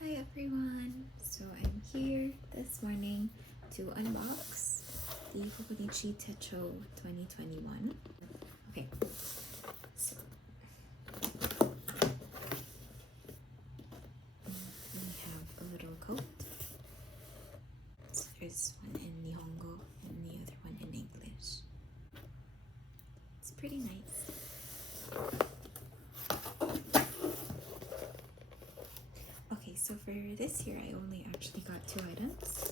Hi everyone! So I'm here this morning to unbox the Hobonichi Techo 2021. Okay, so we have a little coat. So there's one in Nihongo and the other one in English. It's pretty nice. Okay, so for this year I only actually got 2 items.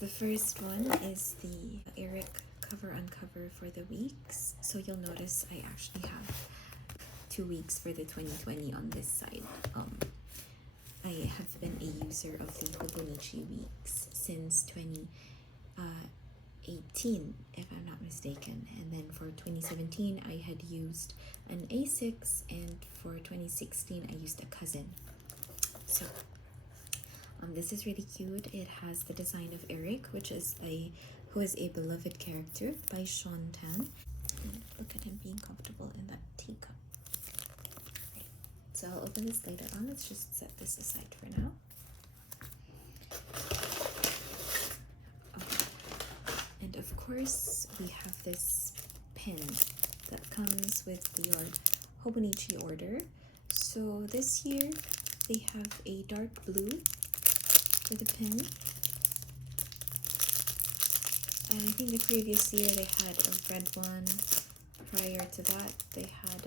The first one is the Eric cover uncover for the weeks. So you'll notice I actually have 2 weeks for the 2020 on this side. I have been a user of the Hobonichi weeks since 2018, if I'm not mistaken. And then for 2017, I had used an A6, and for 2016, I used a cousin. So this is really cute. It has the design of Eric, who is a beloved character by Sean Tan. And look at him being comfortable in that teacup. Right. So I'll open this later on. Let's just set this aside for now. Okay. And of course, we have this pen that comes with your Hobonichi order. So this year, they have a dark blue for the pen. And I think the previous year they had a red one. Prior to that, they had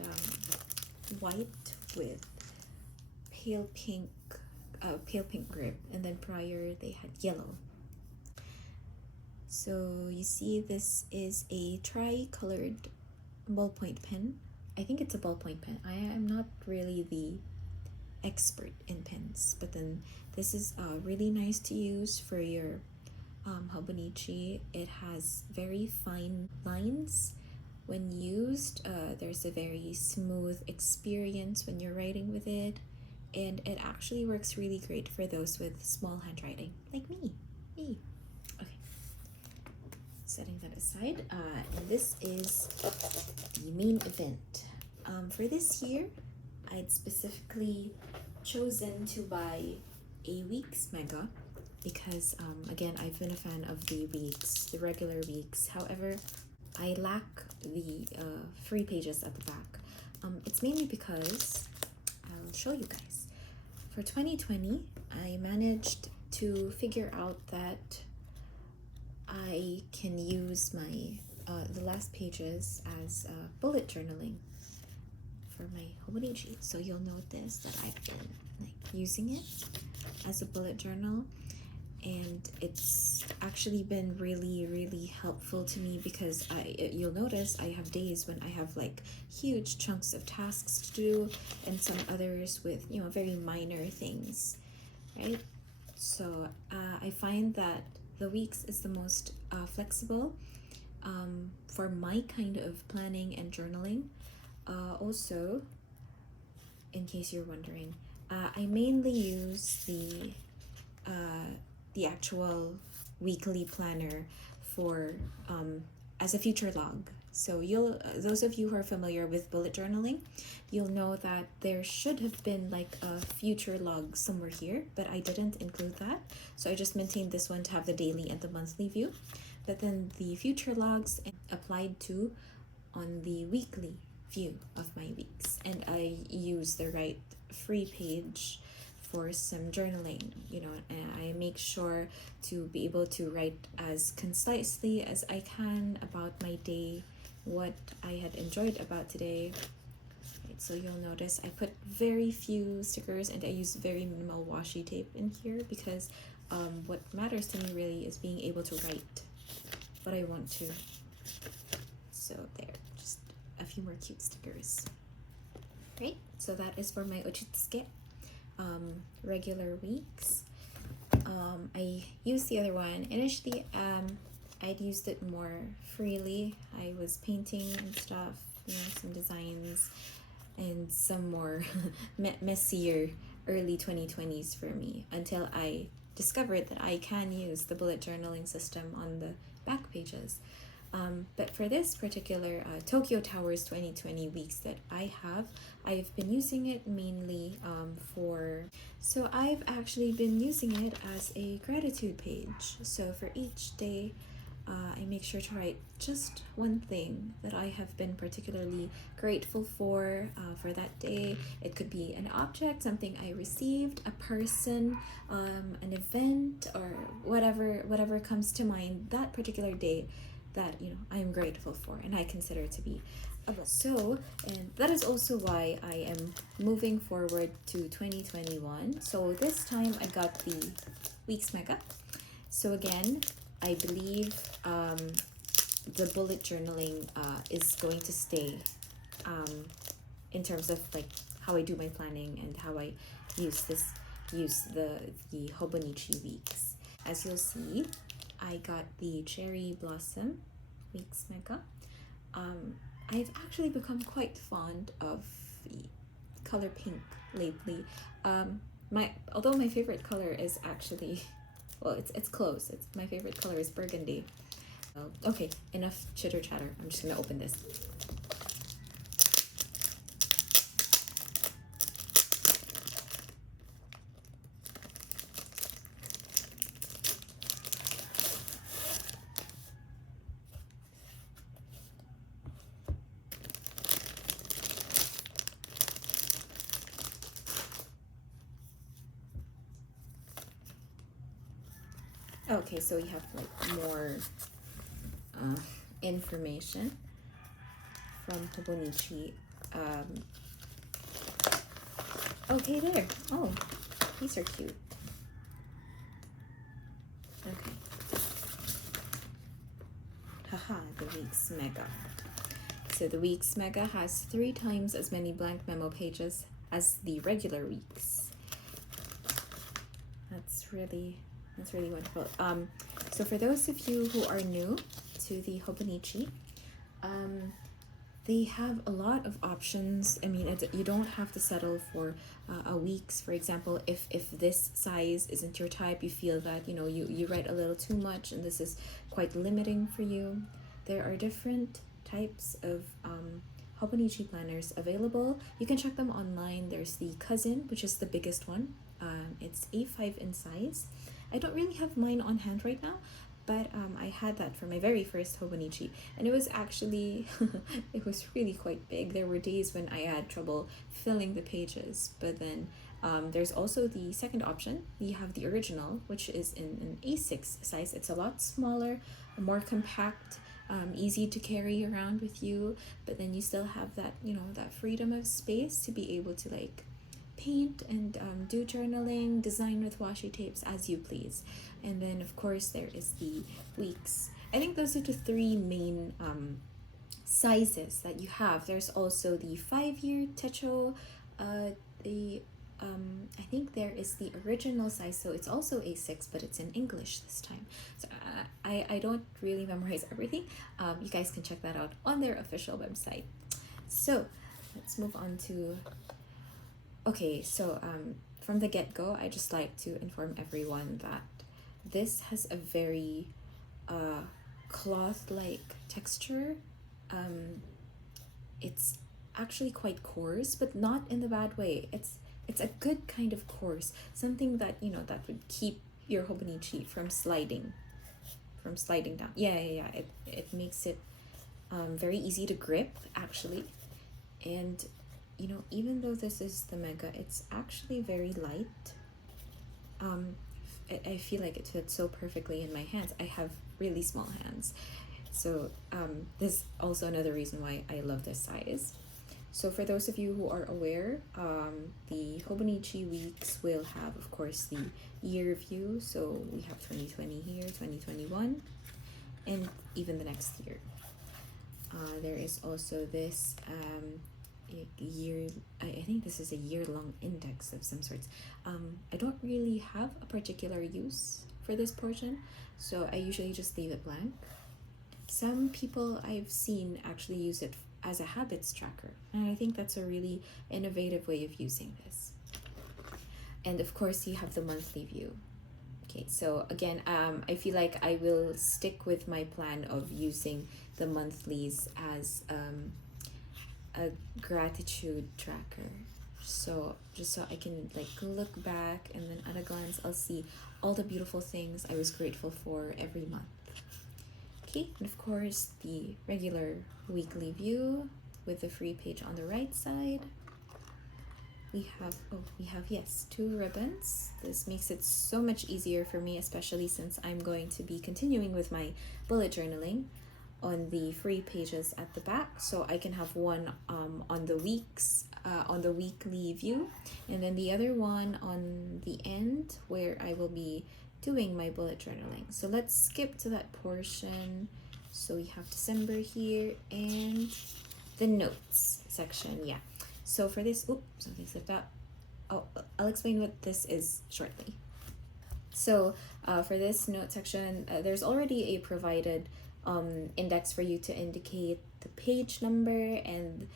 white with pale pink grip, and then prior they had yellow. So you see, this is a tri-colored ballpoint pen. I think it's a ballpoint pen. I am not really the expert in pens, but then this is really nice to use for your Hobonichi. It has very fine lines when used. There's a very smooth experience when you're writing with it, and it actually works really great for those with small handwriting like me. Okay, setting that aside, and this is the main event. For this year, I'd specifically chosen to buy a weeks mega because again, I've been a fan of the weeks, the regular weeks. However, I lack the free pages at the back. It's mainly because I'll show you guys. For 2020, I managed to figure out that I can use my the last pages as bullet journaling for my Hobonichi. So you'll notice that I've been using it as a bullet journal, and it's actually been really helpful to me because you'll notice I have days when I have huge chunks of tasks to do, and some others with very minor things, right? So I find that the weeks is the most flexible for my kind of planning and journaling. Also, in case you're wondering, I mainly use the actual weekly planner for as a future log. So those of you who are familiar with bullet journaling, you'll know that there should have been a future log somewhere here, but I didn't include that. So I just maintained this one to have the daily and the monthly view. But then the future logs applied to on the weekly view of my weeks, and I use the right free page for some journaling, and I make sure to be able to write as concisely as I can about my day, what I had enjoyed about today. Right, so you'll notice I put very few stickers, and I use very minimal washi tape in here because what matters to me really is being able to write what I want to. So there, just a few more cute stickers. Right, so that is for my Ochitsuke regular weeks. I used the other one. Initially, I'd used it more freely. I was painting and stuff, some designs, and some more messier early 2020s for me, until I discovered that I can use the bullet journaling system on the back pages. But for this particular Tokyo Towers 2020 weeks that I've been using it mainly for. So I've actually been using it as a gratitude page. So for each day, I make sure to write just one thing that I have been particularly grateful for that day. It could be an object, something I received, a person, an event, or whatever comes to mind that particular day that I'm grateful for and I consider to be a blessing. So, and that is also why I am moving forward to 2021. So this time I got the Weeks Mega. So again, I believe the bullet journaling is going to stay in terms of like how I do my planning and how I use the Hobonichi weeks. As you'll see, I got the Cherry Blossom Weeks Mega. I've actually become quite fond of the color pink lately. Although my favorite color is actually, well, it's close. It's my favorite color is burgundy. Okay, enough chitter chatter. I'm just gonna open this. Okay, so we have like more information from Hobonichi. Okay, there. Oh, these are cute. Okay. Haha, the Weeks Mega. So the Weeks Mega has 3 times as many blank memo pages as the regular weeks. That's really wonderful. So for those of you who are new to the Hobonichi, they have a lot of options. I mean, you don't have to settle for a week's. For example, if this size isn't your type, you feel that you write a little too much and this is quite limiting for you, there are different types of Hobonichi planners available. You can check them online. There's the Cousin, which is the biggest one. It's A5 in size. I don't really have mine on hand right now, but I had that for my very first Hobonichi, and it was actually it was really quite big. There were days when I had trouble filling the pages, but then there's also the second option. You have the original, which is in an A6 size. It's a lot smaller, more compact, easy to carry around with you, but then you still have that that freedom of space to be able to like paint and do journaling, design with washi tapes as you please. And then of course there is the weeks. I think those are the 3 main sizes that you have. There's also the 5-year techo, I think there is the original size, so it's also A6, but it's in English this time. So I don't really memorize everything. You guys can check that out on their official website. So let's move on to. Okay, so from the get-go, I just like to inform everyone that this has a very cloth-like texture. It's actually quite coarse, but not in the bad way. It's a good kind of coarse, something that that would keep your Hobonichi from sliding down. Yeah. It makes it very easy to grip actually, and even though this is the Mega, it's actually very light. I feel like it fits so perfectly in my hands. I have really small hands, so this is also another reason why I love this size. So for those of you who are aware, the Hobonichi weeks will have, of course, the year view. So we have 2020 here, 2021, and even the next year. There is also this year. I think this is a year-long index of some sorts. I don't really have a particular use for this portion, so I usually just leave it blank. Some people I've seen actually use it as a habits tracker, and I think that's a really innovative way of using this. And of course you have the monthly view. Okay, so again, I feel like I will stick with my plan of using the monthlies as a gratitude tracker. So just so I can like look back, and then at a glance I'll see all the beautiful things I was grateful for every month. Okay, and of course the regular weekly view with the free page on the right side. We have yes, 2 ribbons. This makes it so much easier for me, especially since I'm going to be continuing with my bullet journaling on the free pages at the back. So I can have one on the weekly view, and then the other one on the end where I will be doing my bullet journaling. So let's skip to that portion. So we have December here and the notes section. Yeah. So for this, something slipped out. Oh, I'll explain what this is shortly. So for this note section, there's already a provided index for you to indicate the page number and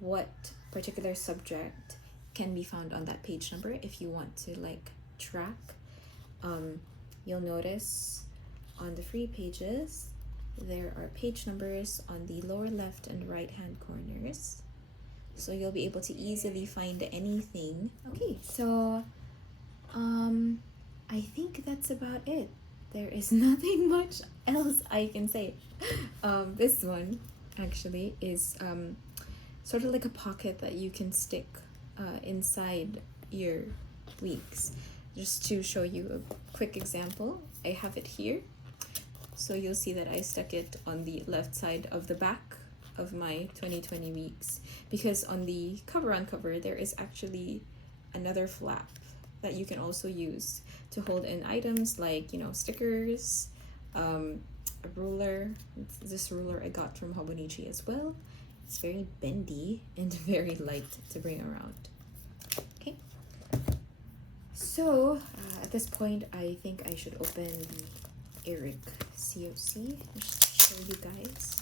what particular subject can be found on that page number if you want to like track. You'll notice on the free pages, there are page numbers on the lower left and right hand corners. So you'll be able to easily find anything. Okay, so I think that's about it. There is nothing much else I can say. This one actually is sort of like a pocket that you can stick inside your weeks. Just to show you a quick example, I have it here. So you'll see that I stuck it on the left side of the back of my 2020 weeks, because on the cover there is actually another flap that you can also use to hold in items like, you know, stickers, a ruler. This ruler I got from Hobonichi as well. It's very bendy and very light to bring around. Okay, so at this point I think I should open the Eric COC and show you guys.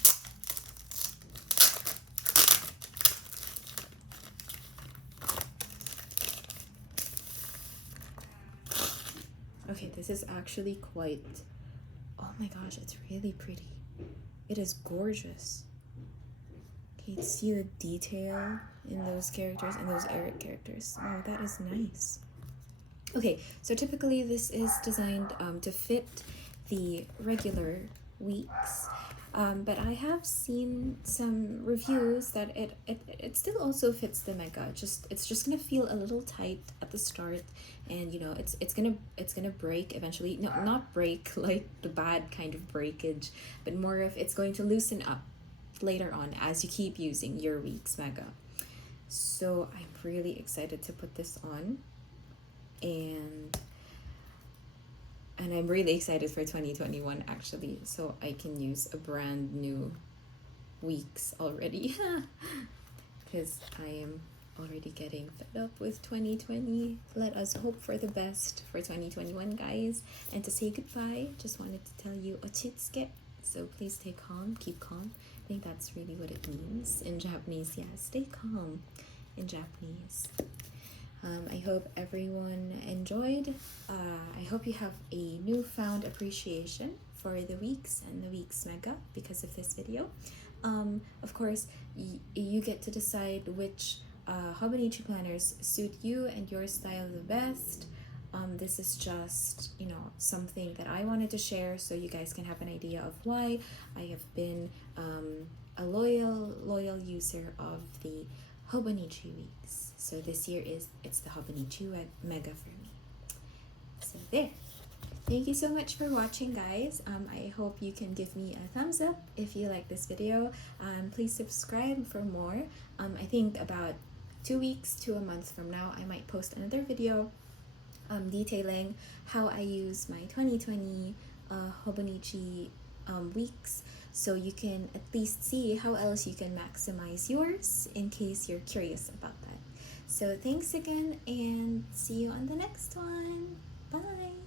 Okay, this is actually quite, oh my gosh, it's really pretty. It is gorgeous. Can you see the detail in those characters and those Eric characters? Oh, that is nice. Okay, so typically this is designed to fit the regular weeks, but I have seen some reviews that it still also fits the mega. It's just gonna feel a little tight at the start, and you know it's gonna break eventually. No, not break like the bad kind of breakage, but more of it's going to loosen up later on as you keep using your week's mega. So I'm really excited to put this on, and I'm really excited for 2021 actually, so I can use a brand new weeks already because I am already getting fed up with 2020. Let us hope for the best for 2021, guys. And to say goodbye, just wanted to tell you ochitsuke, so please stay calm, keep calm. I think that's really what it means in Japanese. Yeah, stay calm in Japanese. I hope everyone enjoyed. I hope you have a newfound appreciation for the weeks and the week's mega because of this video. Of course, you get to decide which Hobonichi planners suit you and your style the best. This is just, you know, something that I wanted to share so you guys can have an idea of why I have been a loyal user of the Hobonichi weeks. So this year it's the Hobonichi mega for me. So there. Thank you so much for watching, guys. I hope you can give me a thumbs up if you like this video. Please subscribe for more. I think about 2 weeks to a month from now I might post another video detailing how I use my 2020 Hobonichi weeks, so you can at least see how else you can maximize yours in case you're curious about that. So thanks again, and see you on the next one. Bye.